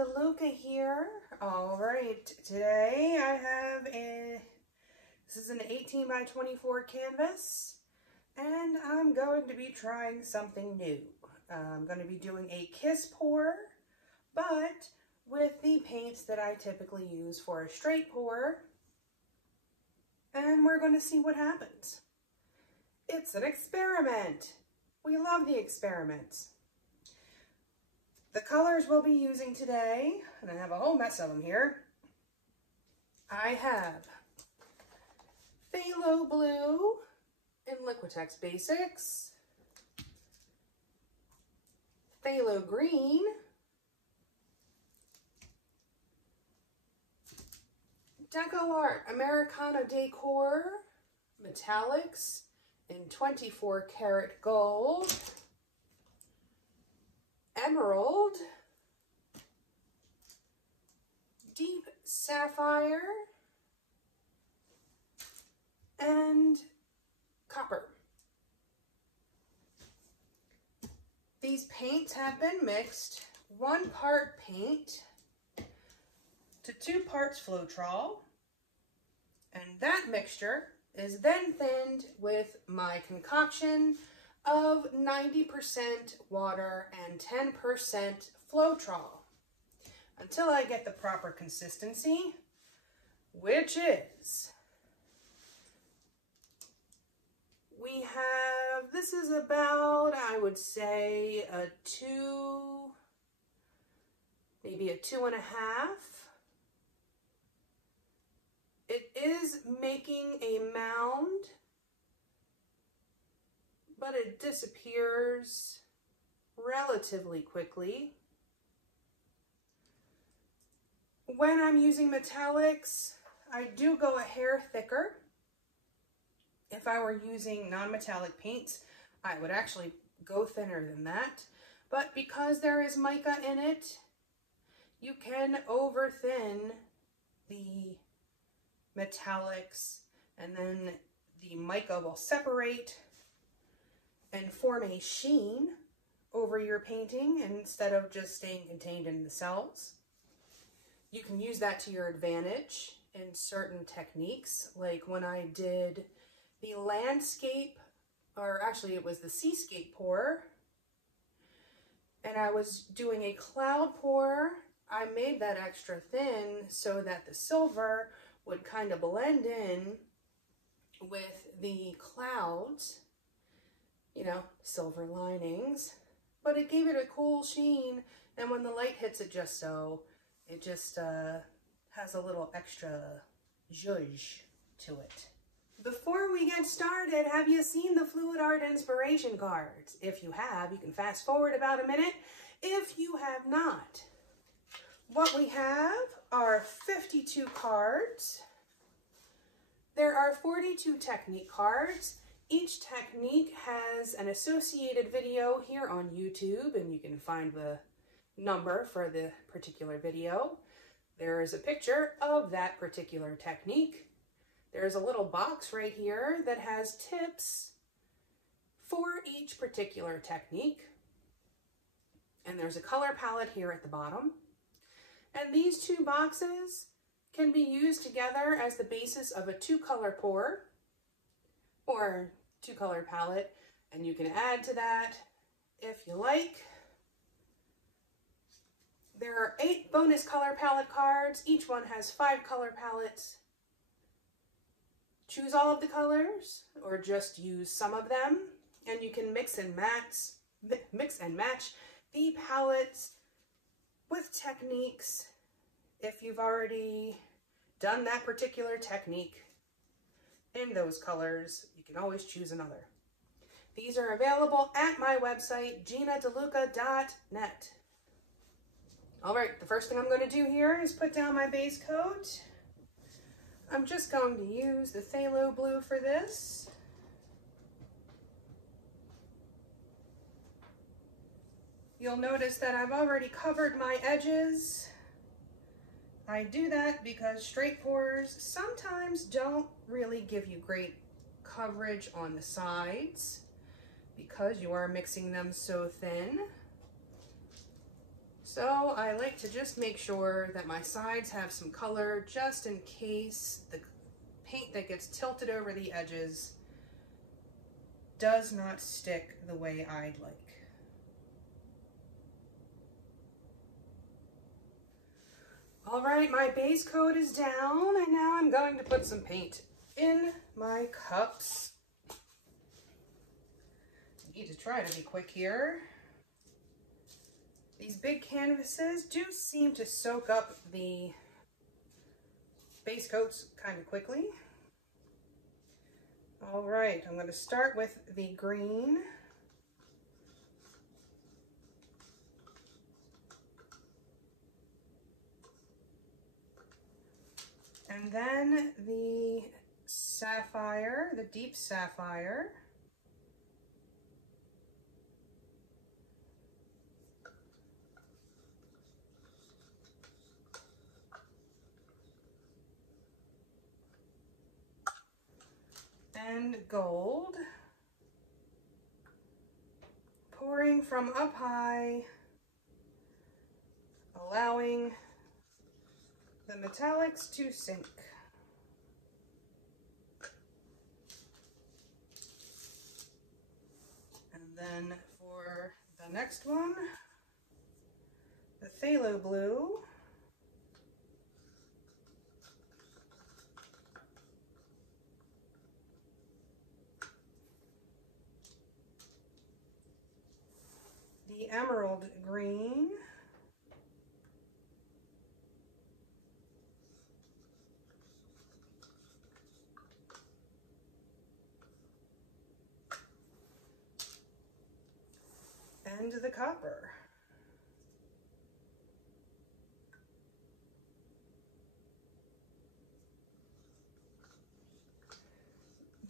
DeLuca here. All right, today I have this is an 18 by 24 canvas, and I'm going to be trying something new. I'm going to be doing a kiss pour, but with the paints that I typically use for a straight pour, and we're going to see what happens. It's an experiment. We love the experiments. The colors we'll be using today, and I have a whole mess of them here. I have Phthalo Blue in Liquitex Basics, Phthalo Green, DecoArt Americana Decor Metallics in 24 karat gold, Emerald, Deep Sapphire, and Copper. These paints have been mixed, 1 part paint to 2 parts Floetrol, and that mixture is then thinned with my concoction of 90% water and 10% Floetrol until I get the proper consistency, which is, we have, this is about, I would say, a 2, maybe a 2.5. It is making a mound, but it disappears relatively quickly. When I'm using metallics, I do go a hair thicker. If I were using non-metallic paints, I would actually go thinner than that. But because there is mica in it, you can over-thin the metallics, and then the mica will separate and form a sheen over your painting instead of just staying contained in the cells. You can use that to your advantage in certain techniques, like when I did the landscape, or actually it was the seascape pour, and I was doing a cloud pour. I made that extra thin so that the silver would kind of blend in with the clouds, you know, silver linings, but it gave it a cool sheen, and when the light hits it just so, it just has a little extra zhuzh to it. Before we get started, have you seen the Fluid Art inspiration cards? If you have, you can fast forward about a minute. If you have not, what we have are 52 cards. There are 42 technique cards. Each technique has an associated video here on YouTube, and you can find the number for the particular video. There is a picture of that particular technique. There's a little box right here that has tips for each particular technique. And there's a color palette here at the bottom. And these 2 boxes can be used together as the basis of a 2-color pour or 2-color palette, and you can add to that if you like. There are 8 bonus color palette cards. Each one has 5 color palettes. Choose all of the colors or just use some of them, and you can mix and match the palettes with techniques. If you've already done that particular technique in those colors, you can always choose another. These are available at my website, ginadeluca.net. All right, the first thing I'm going to do here is put down my base coat. I'm just going to use the Phthalo Blue for this. You'll notice that I've already covered my edges. I do that because straight pours sometimes don't really give you great coverage on the sides because you are mixing them so thin. So I like to just make sure that my sides have some color just in case the paint that gets tilted over the edges does not stick the way I'd like. All right, my base coat is down, and now I'm going to put some paint in my cups. I need to try to be quick here. These big canvases do seem to soak up the base coats kind of quickly. All right, I'm going to start with the green. And then the sapphire, the deep sapphire. And gold. Pouring from up high, allowing the metallics to sink. And then for the next one, the phthalo blue. The emerald green. And the copper.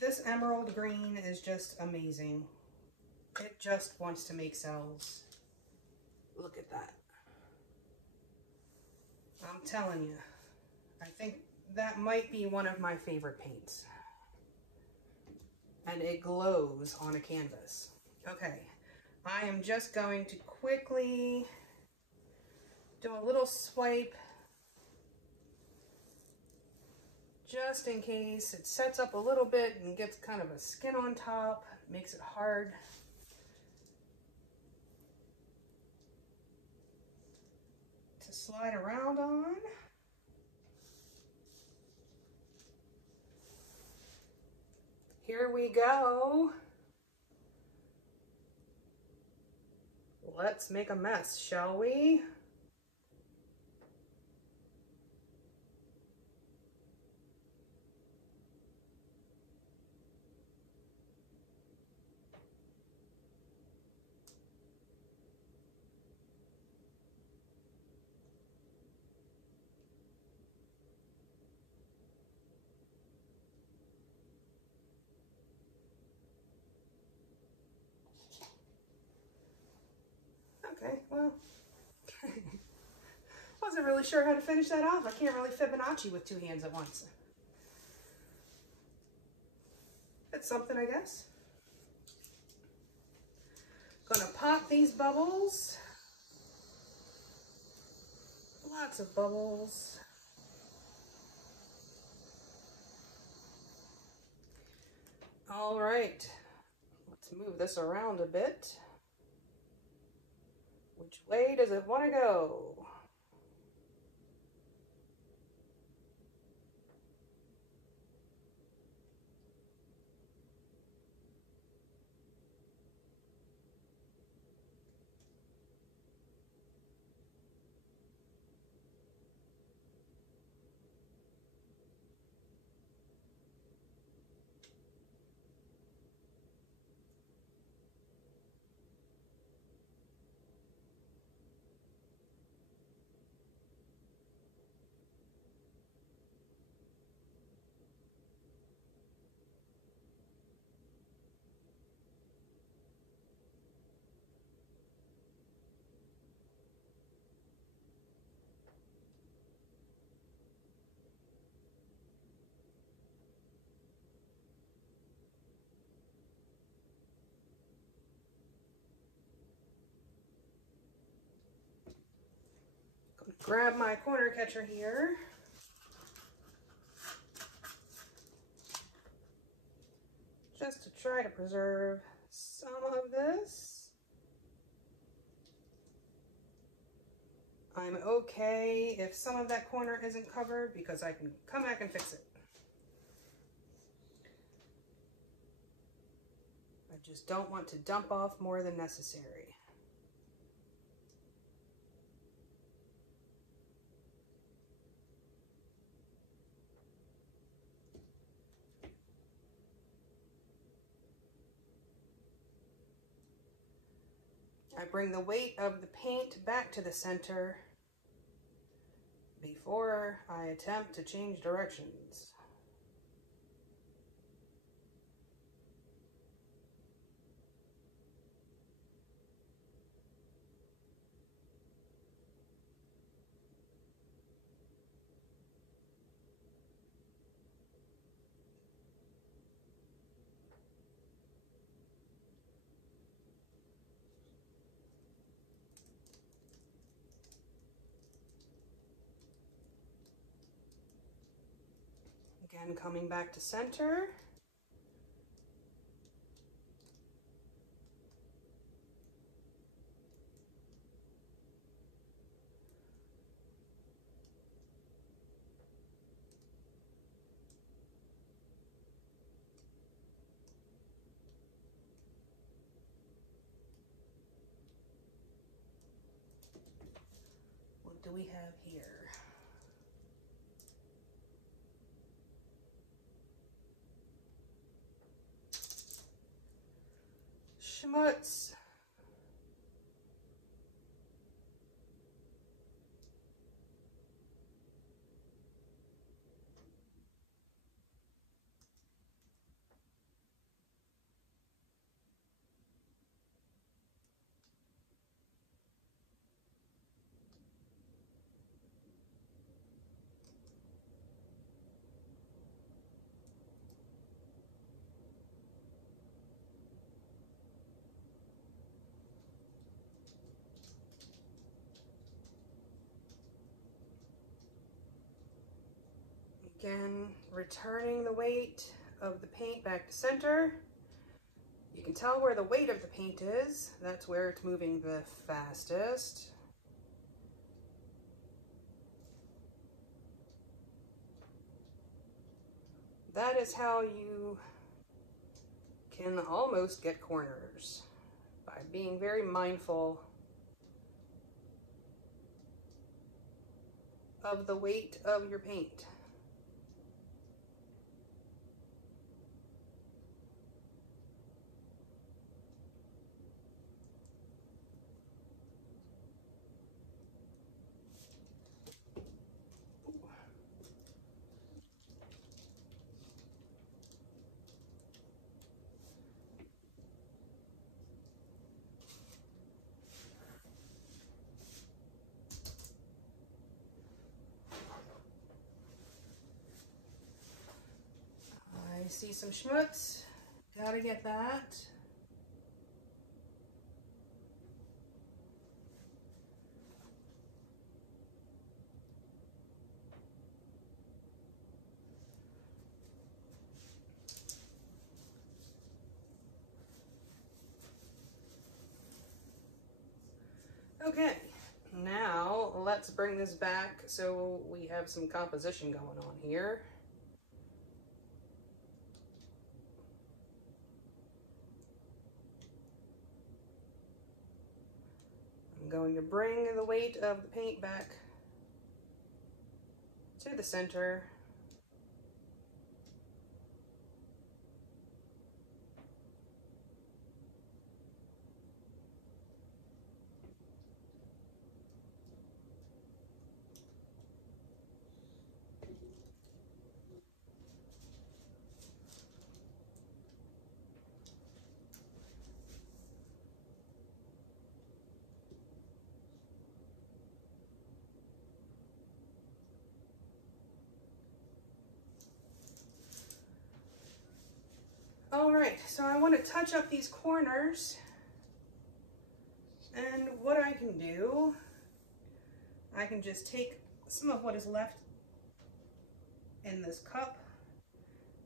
This emerald green is just amazing. It just wants to make cells. Look at that. I'm telling you, I think that might be one of my favorite paints. And it glows on a canvas. Okay, I am just going to quickly do a little swipe just in case it sets up a little bit and gets kind of a skin on top, makes it hard. To slide around on. Here we go. Let's make a mess, shall we? Okay, well, wasn't really sure how to finish that off. I can't really Fibonacci with two hands at once. It's something, I guess. Gonna pop these bubbles. Lots of bubbles. All right, let's move this around a bit. Which way does it want to go? Grab my corner catcher here. Just to try to preserve some of this. I'm okay if some of that corner isn't covered because I can come back and fix it. I just don't want to dump off more than necessary. I bring the weight of the paint back to the center before I attempt to change directions. Again, coming back to center. What do we have here? Schmutz. Again, returning the weight of the paint back to center. You can tell where the weight of the paint is. That's where it's moving the fastest. That is how you can almost get corners, by being very mindful of the weight of your paint. I see some schmutz, gotta get that. Okay, now let's bring this back so we have some composition going on here. I'm going to bring the weight of the paint back to the center. All right, so I want to touch up these corners, and what I can do, I can just take some of what is left in this cup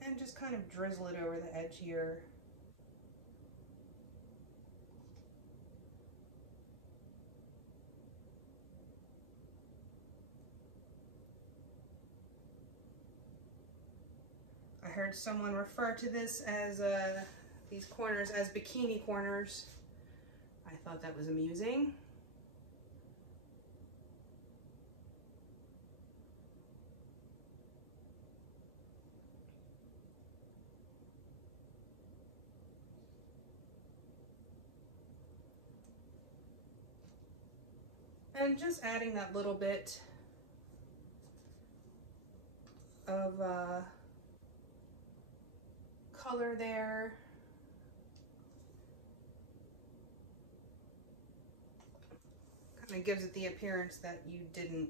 and just kind of drizzle it over the edge here. I heard someone refer to this as these corners as bikini corners. I thought that was amusing. And just adding that little bit of color there. Kind of gives it the appearance that you didn't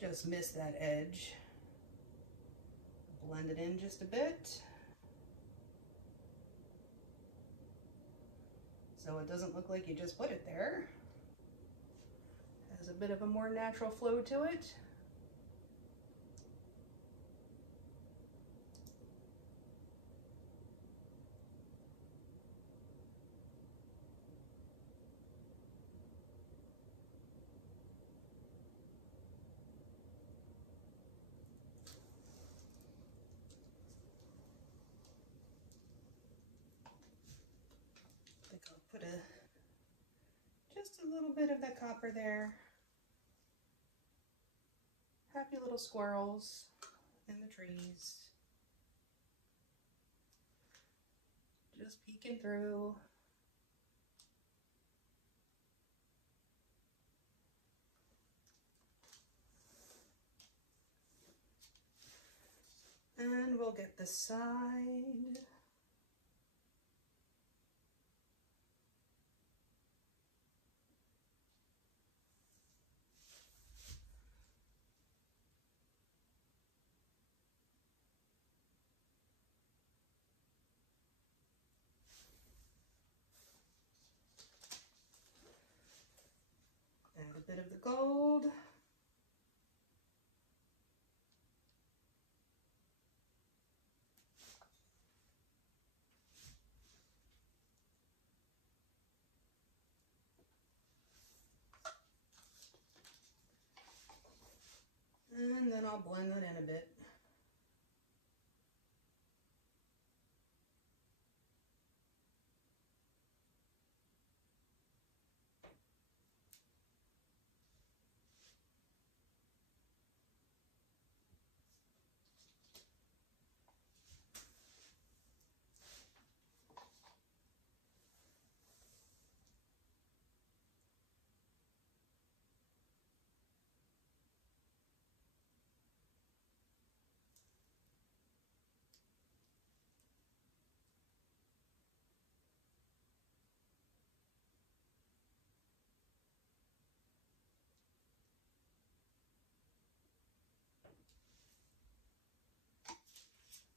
just miss that edge. Blend it in just a bit, so it doesn't look like you just put it there. Has a bit of a more natural flow to it. I think I'll put just a little bit of the copper there. Happy little squirrels in the trees. Just peeking through. And we'll get the side. Bit of the gold. And then I'll blend that in a bit.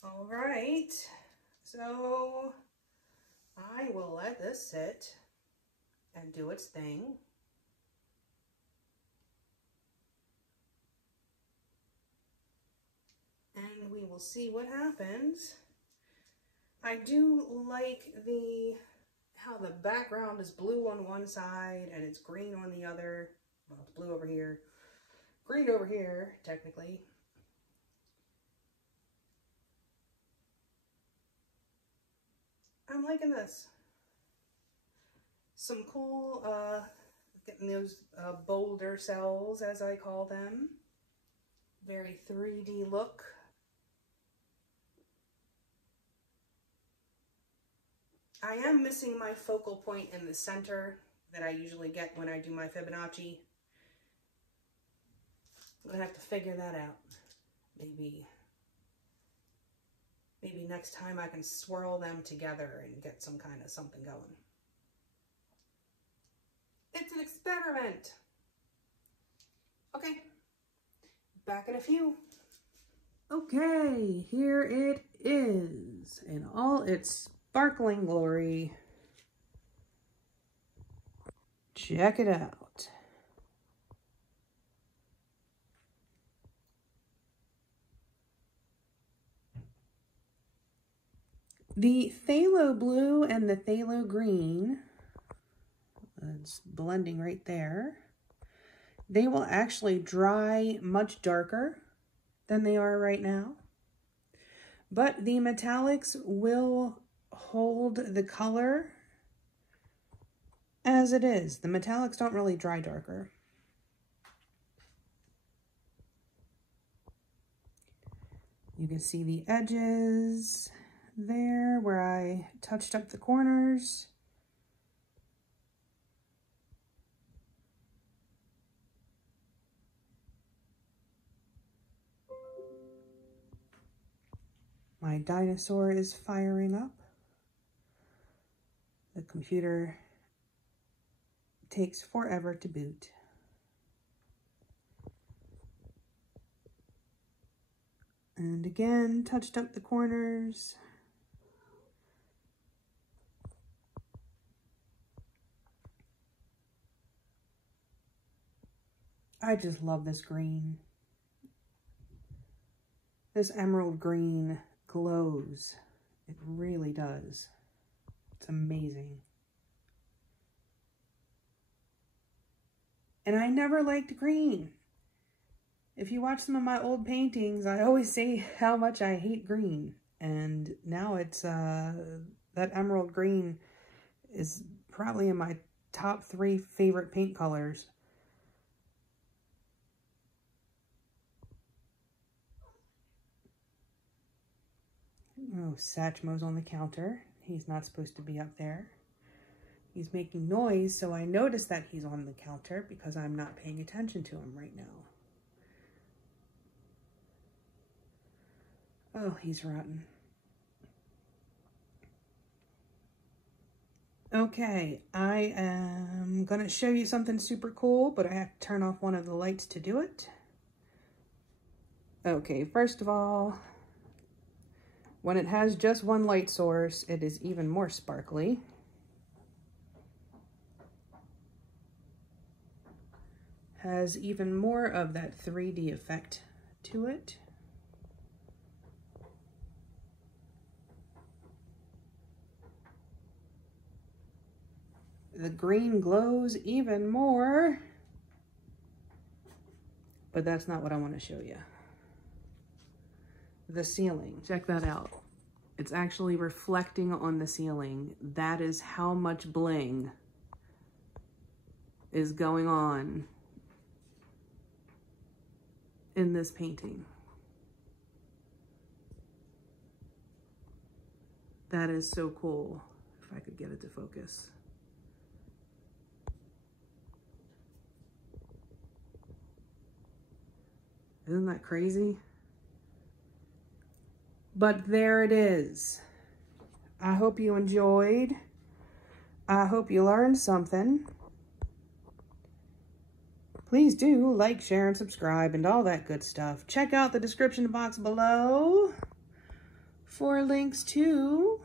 All right, so I will let this sit and do its thing. And we will see what happens. I do like how the background is blue on one side and it's green on the other. Well, it's blue over here, green over here, technically. I'm liking this. Some cool, getting those boulder cells, as I call them. Very 3D look. I am missing my focal point in the center that I usually get when I do my Fibonacci. I'm gonna have to figure that out. Maybe next time I can swirl them together and get some kind of something going. It's an experiment. Okay, back in a few. Okay, here it is in all its sparkling glory. Check it out. The Phthalo blue and the Phthalo green, it's blending right there, they will actually dry much darker than they are right now. But the metallics will hold the color as it is. The metallics don't really dry darker. You can see the edges there where I touched up the corners. My dinosaur is firing up. The computer takes forever to boot. And again, touched up the corners. I just love this green. This emerald green glows. It really does. It's amazing. And I never liked green. If you watch some of my old paintings, I always say how much I hate green. And now it's, that emerald green is probably in my top 3 favorite paint colors. Oh, Satchmo's on the counter. He's not supposed to be up there. He's making noise, so I notice that he's on the counter because I'm not paying attention to him right now. Oh, he's rotten. Okay, I am going to show you something super cool, but I have to turn off one of the lights to do it. Okay, first of all, when it has just one light source, it is even more sparkly. Has even more of that 3D effect to it. The green glows even more, but that's not what I want to show you. The ceiling, check that out. It's actually reflecting on the ceiling. That is how much bling is going on in this painting. That is so cool. If I could get it to focus. Isn't that crazy? But there it is. I hope you enjoyed. I hope you learned something. Please do like, share, and subscribe and all that good stuff. Check out the description box below for links to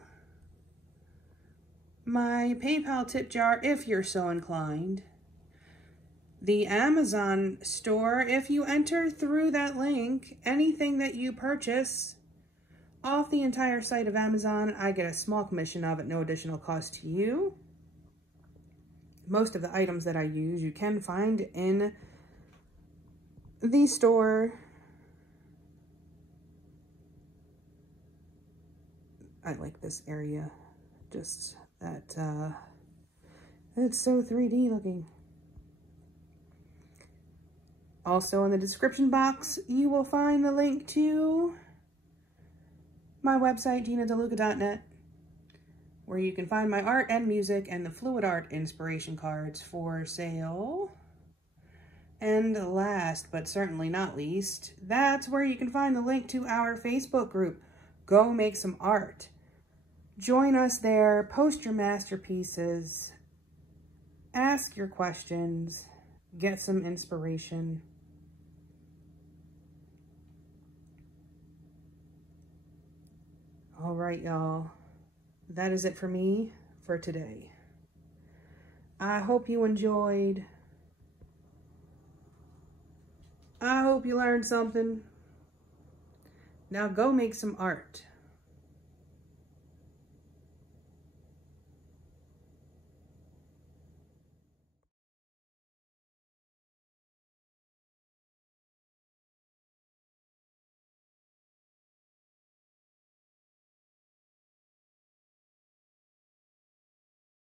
my PayPal tip jar if you're so inclined. The Amazon store, if you enter through that link, anything that you purchase off the entire site of Amazon, I get a small commission of it, no additional cost to you. Most of the items that I use you can find in the store. I like this area, just that, it's so 3D looking. Also in the description box, you will find the link to my website, DeLuca.net, where you can find my art and music and the fluid art inspiration cards for sale. And last, but certainly not least, that's where you can find the link to our Facebook group, Go Make Some Art. Join us there, post your masterpieces, ask your questions, get some inspiration. All right, y'all. That is it for me for today. I hope you enjoyed. I hope you learned something. Now go make some art.